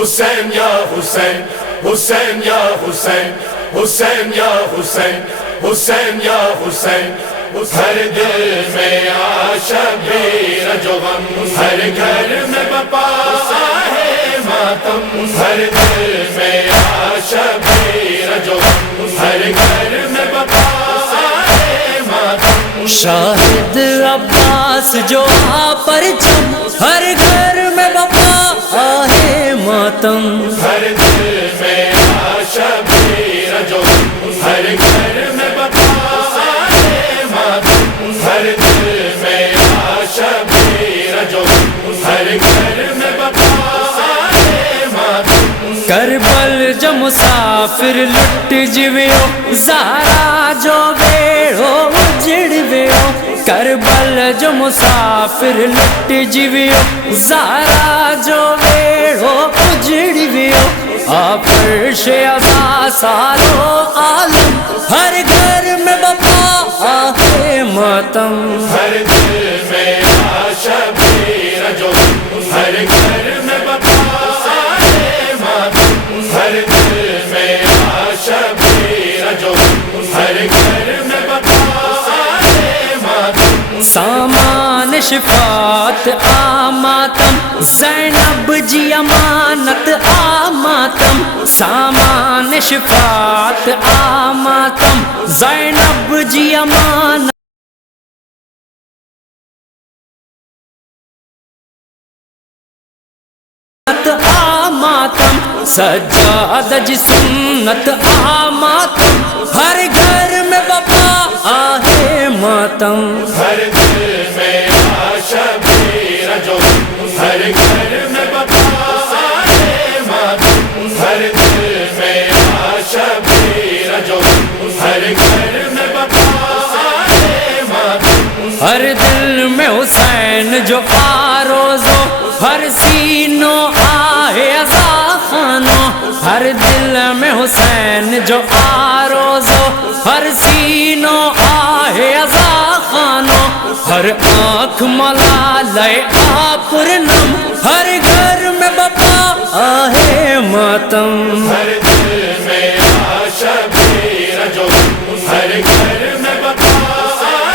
حسین یا حسین حسین یا حسین حسین یا حسین حسین یا حسین ہر دل میں شبیر جو غم ہر گھر میں بپا ہے ماتم ہر دل میں شبیر جو غم ہر گھر میں بپا ہے ماتم شاہد عباس جو پرچم ہر گھر میں بپا ہے ماتم ہر دل میں شبیر جو غم ہر گھر میں بپا ہے ماتم ہر دل میں شبیر جو غم ہر گھر میں بپا ہے ماتم کربل جو مسافر لٹ جیو زہرا جو بیڑو اجڑ ویو کربل جو مسافر لٹ جیو زہرا جو بیڑو اجڑ ویو آپ فرش عزا سالو عالم ہر گھر میں بپا ہے ماتم ہر دل میں شبیر جو غم ہر گھر میں بپا ہے ماتم ہر دل میں شبیر جو غم ہر گھر میں بپا ہے ماتم سامان شفاعت آماتم زینب جی امانت آماتم سامان شفاعت آماتم زینب جی امانت آماتم سجادہ جی سنت آماتم ہر گھر میں بپا ہے ماتم ہر دل میں شبیر جو غم ہر گھر میں بپا ہے ماتم ہر دل میں شبیر جو غم ہر گھر میں بپا ہے ماتم ہر دل میں حسین جو آروزو ہر سینو آہے عزا خانو ہر دل میں حسین جو آروزو ہر سینو آہے عزا خانو ہر آنکھ ملالے آپرنم ہر گھر میں بپا ہے ماتم ہر دل میں شبیر جو غم ہر گھر میں بپا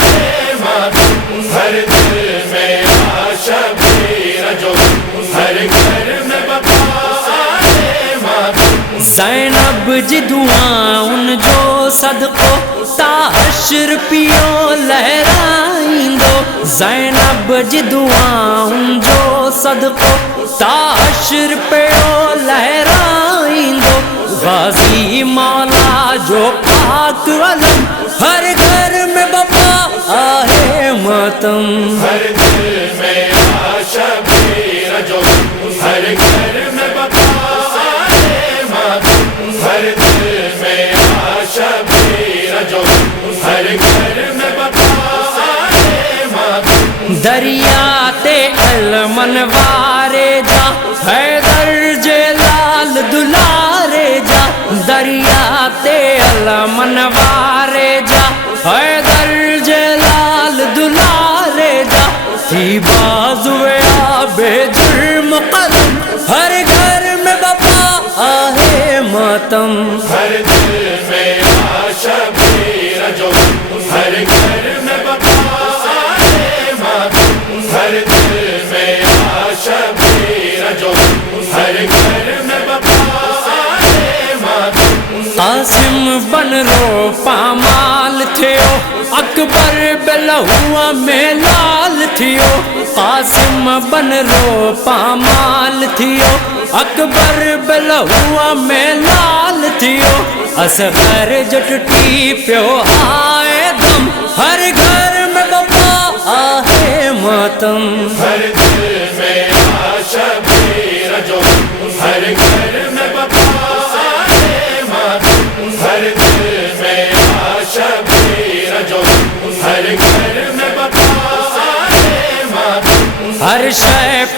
ہے ماتم ہر دل میں شبیر جو غم ہر گھر میں بپا ہے ماتم زینب جی دعاؤں جو صدقو تا حشر پیو لہرائندو زینب جی دعاؤں جو صدقو تا حشر پیو لہرائندو غازی مولا جو پاک علم ہر گھر میں بپا ہے ماتم ہر دل میں شبیر جو غم ہر گھر میں بپا ہے ماتم ہر دل میں شبیر جو غم ہر گھر میں بپا ہے ماتم دریا تے علمن وارے جا حیدر جلال دلارے جا دریا تے علمن وارے جا حیدر جلال دلارے جا تھی بازوے آبے جرم قلم ہر گھر میں بپا ہے ماتم ہر دل میں شبیر جو غم ہر گھر میں بپا ہے ماتم ہر دل میں شبیر جو غم ہر گھر میں بپا ہے ماتم قاسم بن رو پامال تھیو اکبر بلہوا میں لال تھیو قاسم بن رو پامال تھیو اکبر بلہوا میں لال تھیو اصغر جو ٹوٹی پیو آئے دم ہر گھر میں بپا ہے ماتم ہر دل میں شبیر جو غم ہر گھر میں بپا ہے ماتم ہر دل میں شبیر جو غم ہر گھر میں بپا ہے ماتم ہر شے